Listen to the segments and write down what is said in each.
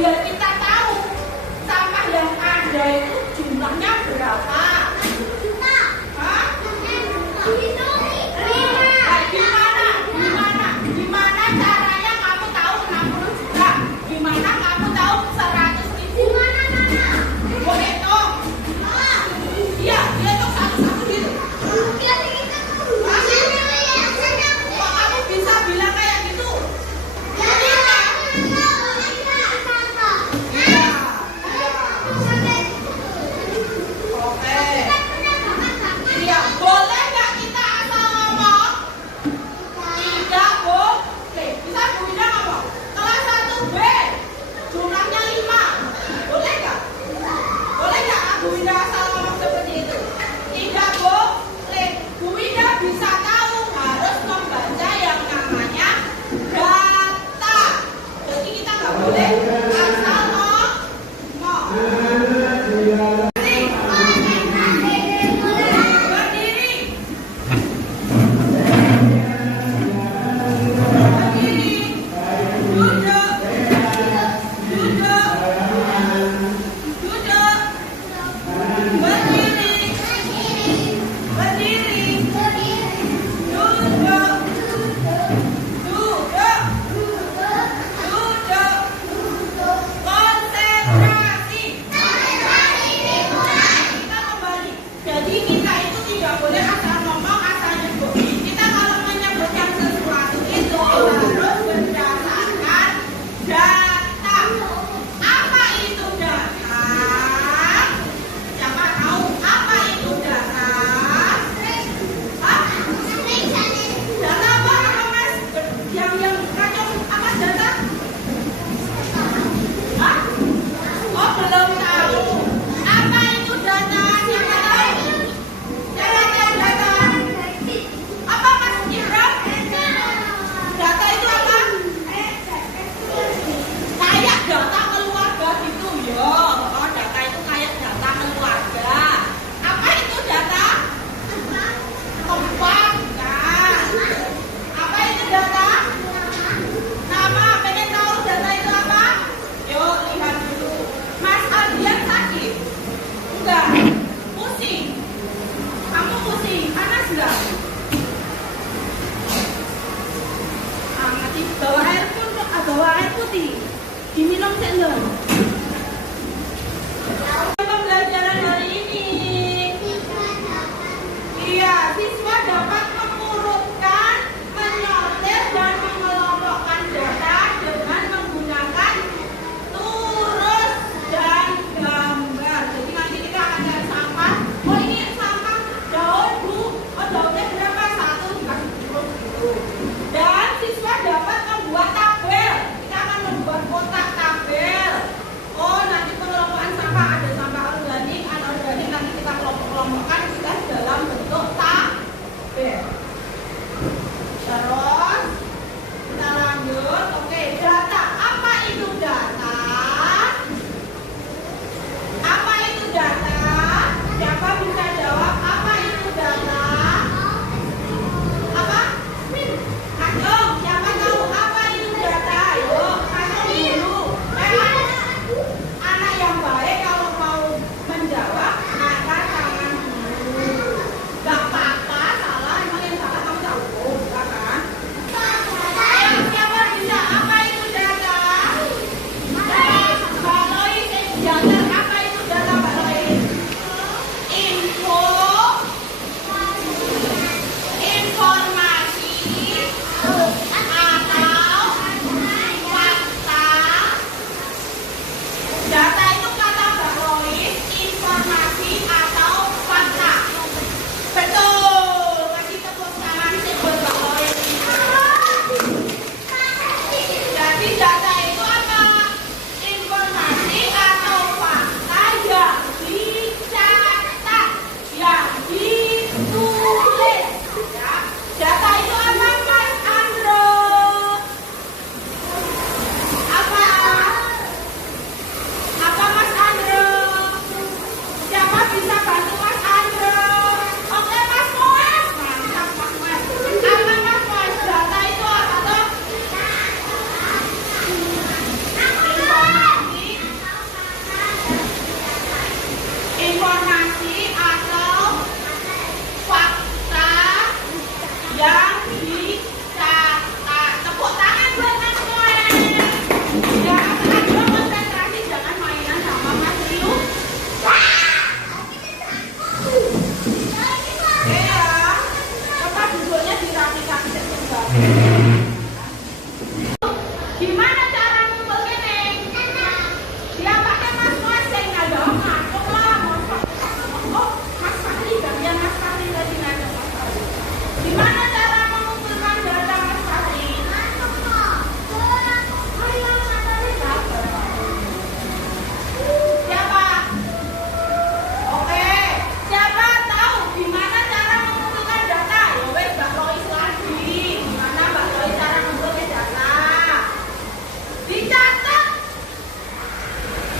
biar kita tahu sampah yang ada itu jumlahnya berapa. Hah? Gimana caranya kamu tahu 60 juta? Gimana kamu tahu 100.000? Mau hitung? Iya, hitung satu-satu gitu. Kok kamu bisa bilang kayak gitu? Oke.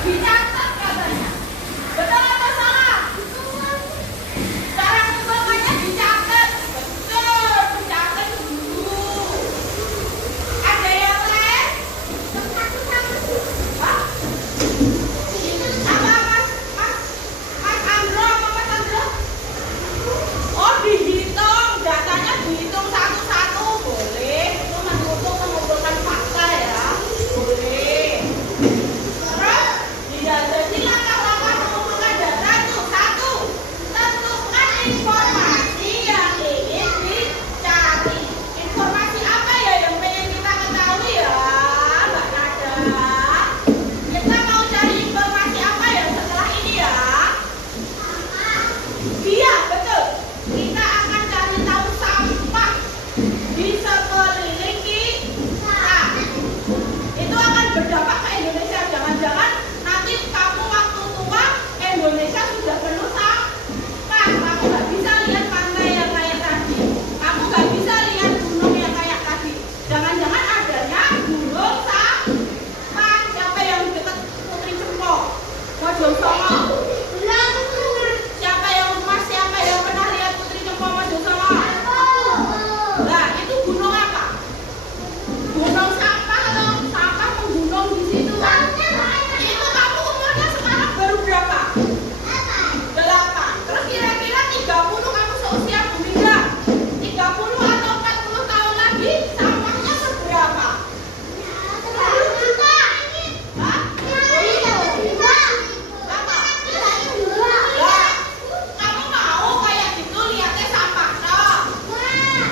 Dicatat katanya. Betul atau salah? Cara pembuangannya dicatat. Betul, dicatat dulu. Ada yang lain? Hah? Apa Mas Andro apa Mas Andro? Oh, dihitung, datanya dihitung satu-satu, boleh. Itu untuk mengumpulkan fakta ya, boleh. Terus, ya, jadi langkah-langkah mengumpulkan data itu satu, tentukan informasi yang ingin dicari. Informasi apa ya yang pengen kita ketahui ya, Mbak Nada? Kita mau cari informasi apa ya setelah ini ya? Iya, betul. Kita akan cari tahu sampah di sekeliling kita. Itu akan berdampak ke Indonesia. Jangan-jangan nanti kamu waktu tua Indonesia sudah penuh sampah. Kamu nggak bisa lihat pantai yang kayak tadi. Kamu nggak bisa lihat gunung yang kayak tadi. Jangan-jangan adanya gunung sampah. Siapa yang dekat Putri Cempok? Mojosongo. Siapa yang pernah lihat Putri Cempok Mojosongo? Nah, itu gunung apa? Gunung sampah atau sampah menggunung di situ kan? Itu kamu umurnya sekarang baru berapa? 8. Terus kira-kira 30 kamu seusia Bu Mega. 30 atau 40 tahun lagi sampahnya seberapa? 10 juta. Hah? Apa? Ya, kamu mau kayak gitu lihatnya sampah toh?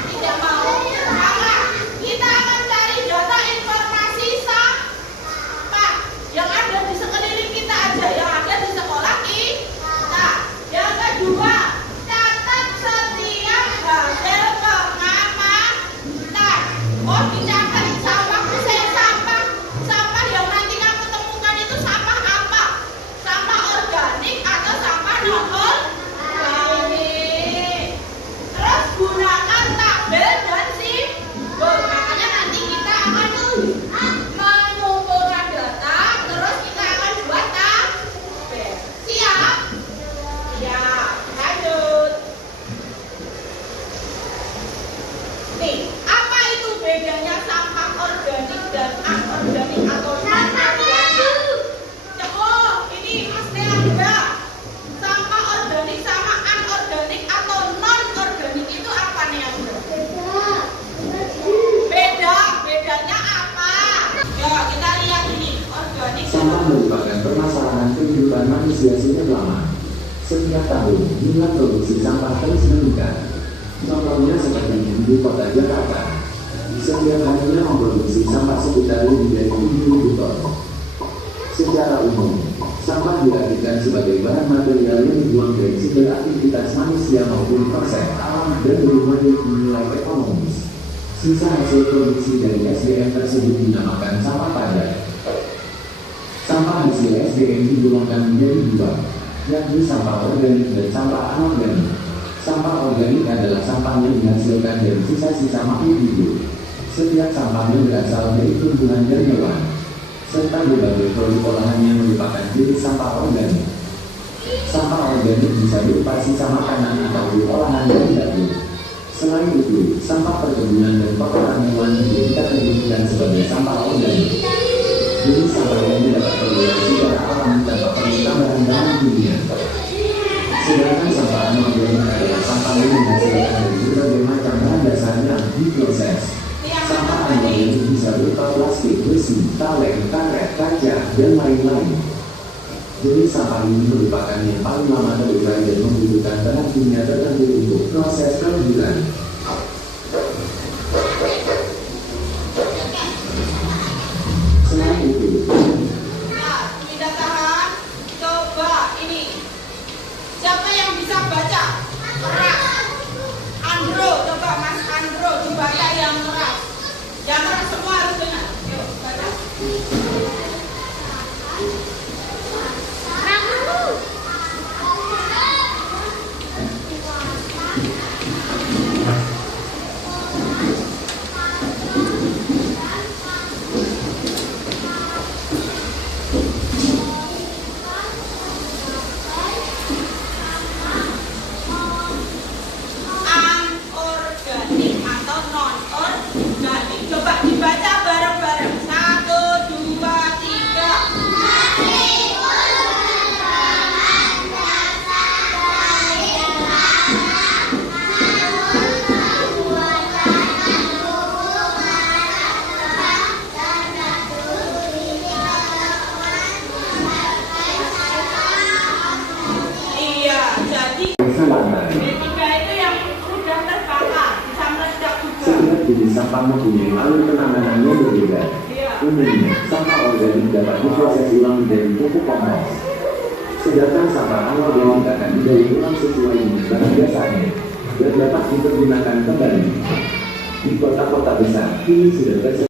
Tidak mau. Maka kita akan cari data informasi sampah yang ada di sekeliling kita aja, yang ada di sekolah kita. Yang kedua, catat setiap hasil pengamatan. Oh, dicatat sampah yang nanti kamu temukan itu sampah apa? Sampah organik atau sampah non organik. Terus gunakan tabel dan simbol. Makanya nanti kita akan mengumpulkan data, terus kita akan buat tabel. Siap? Ya, lanjut. Nih, apa itu bedanya sampah organik dan anorganik atau non-organik? Oh, ini Mas Tia juga. Sampah organik sama anorganik atau non-organik itu apa nih yang bedanya apa? Ya, kita lihat ini organik. Sampah merupakan permasalahan kehidupan manusia sejak lama. Setiap tahun, jumlah produksi sampah terus meningkat. Contohnya seperti di ibu kota Jakarta. Setiap harinya memproduksi sampah sekitar lebih dari 7.000 ton. Secara umum, sampah diartikan sebagai bahan material yang dibuang dari sumber aktivitas manusia maupun proses alam dan berbagai nilai ekonomis. Sisa hasil produksi dari SDM tersebut dinamakan sampah padat. Sampah hasil SDM digolongkan menjadi dua, yakni sampah organik dan sampah anorganik. Sampah organik adalah sampah yang dihasilkan dari sisa-sisa makhluk hidup. Setiap sampahnya berasal dari tumbuhan dan hewan, serta berbagai produk olahan yang merupakan jenis sampah organik. Sampah organik bisa berupa sisa makanan atau olahan dari dapur. Selain itu, sampah perkebunan dan kotoran hewan juga dikategorikan sebagai sampah organik. Jenis sampah yang dapat terbuat secara alami tanpa perlu tambahan bahan kimia. Sedangkan sampah anorganik adalah sampah yang dihasilkan dari berbagai macam bahan dasar yang diproses. Sampah anorganik bisa berupa plastik, besi, kaleng, karet, kaca, dan lain-lain. Jenis sampah ini merupakan yang paling lama terurai dan membutuhkan bahan kimia tertentu untuk proses penggilingan. Selain itu, tidak tahan. Coba ini. Siapa yang bisa baca? Keras. Andro, coba Mas Andro dibaca yang keras. Yang keras semua harus dengar. Yuk, baca. sampah mempunyai alur penanganan yang berbeda. Umumnya, sampah organik dapat diproses ulang menjadi pupuk kompos. Sedangkan sampah anorganik akan didaur ulang sesuai jenis bahan dasarnya dan dapat dipergunakan kembali. Di kota-kota besar, kini sudah tersedia.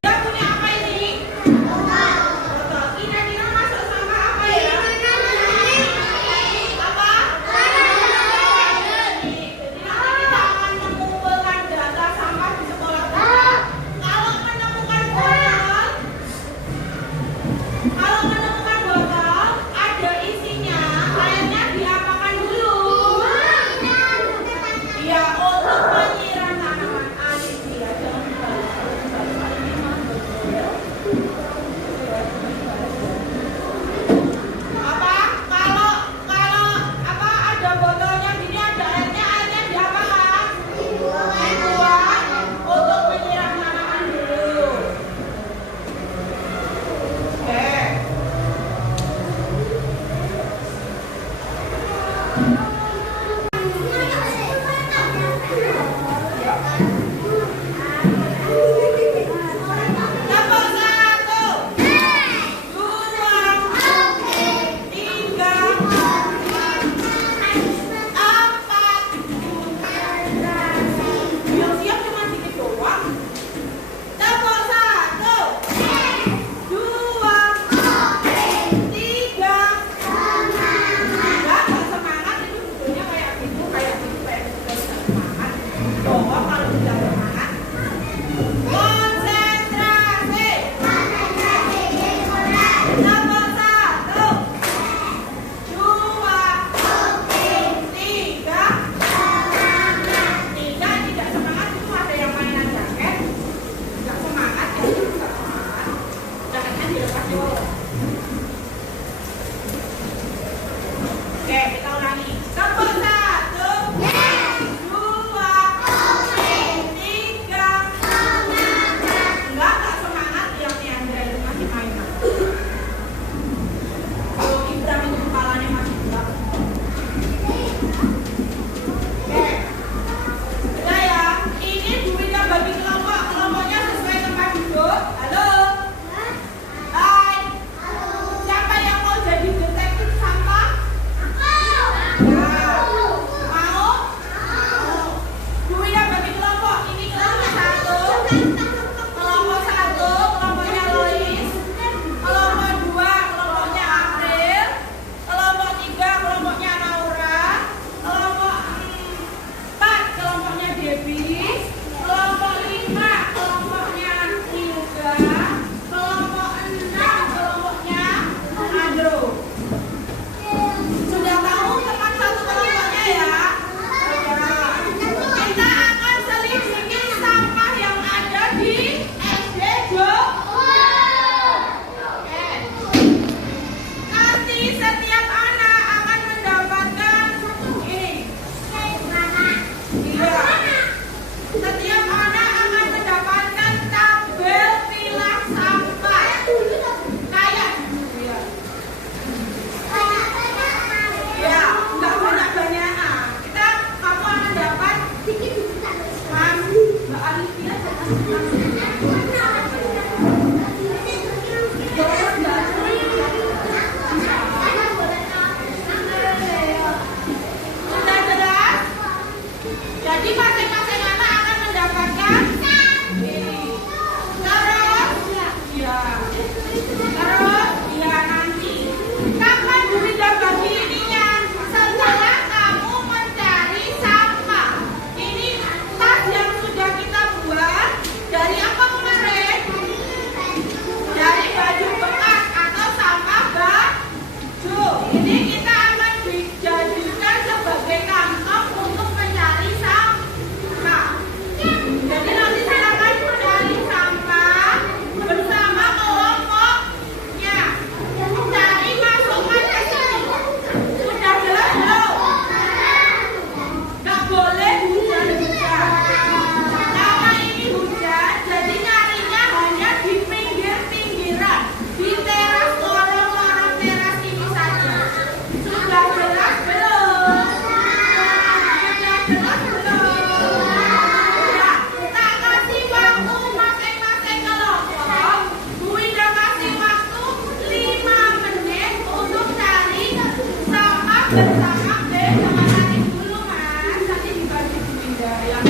update sama nanti dulu mas, nanti dibagi pindah yang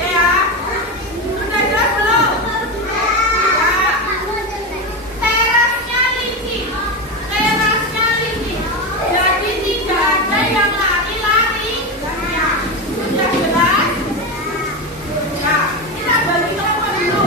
ya. Sudah jelas belum? Ya. Terasnya licin, jadi tidak ada yang lari-lari. Ya, sudah jelas. Ya, kita bagi kelompok dulu.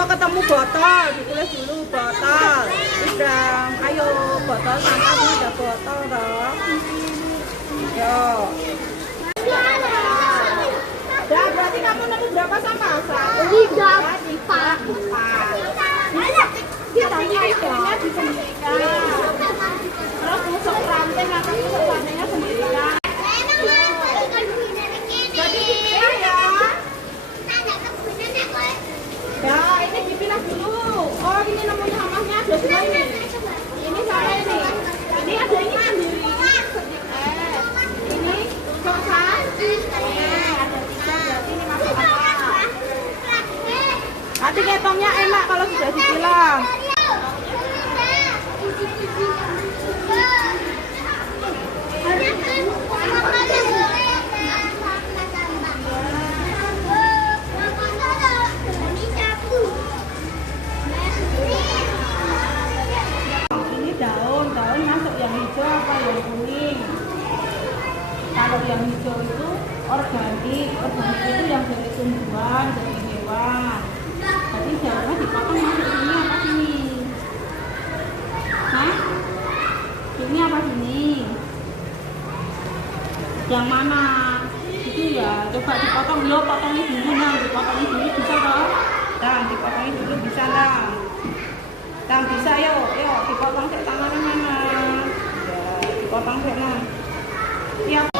Coba ketemu botol, ditulis dulu botol. Udah, ayo botol sampahnya ada botol dong. Yo. Udah, berarti kamu nemu berapa sampah? 1, 2, 3, 4. Kitanya ikannya disembunyikan. Terus tusuk rantai, nanti tusuk rantainya sendirian. Jadi dipilah ya. Ya, ini dipilah dulu. Oh, ini namanya sampahnya ada dua ini. Ini sama ini. Ini ada ini sendiri. Ini coklat. Ada 3, berarti ini masuk apa? Nanti ketongnya enak kalau sudah dipilah. Ini daun masuk yang hijau apa yang kuning? Kalau yang hijau itu organik itu yang dari tumbuhan, dari hewan. Jadi daunnya dipotong masuk sini apa sini? Hah? Sini apa sini? Yang mana? Itu ya, coba dipotong dulu, potongnya dulu, nah dipotongnya dulu bisa toh? Dan dipotongnya dulu bisa lah. Dan bisa yuk dipotong ke tangan mana? Ya, dipotong ke mana? Siap.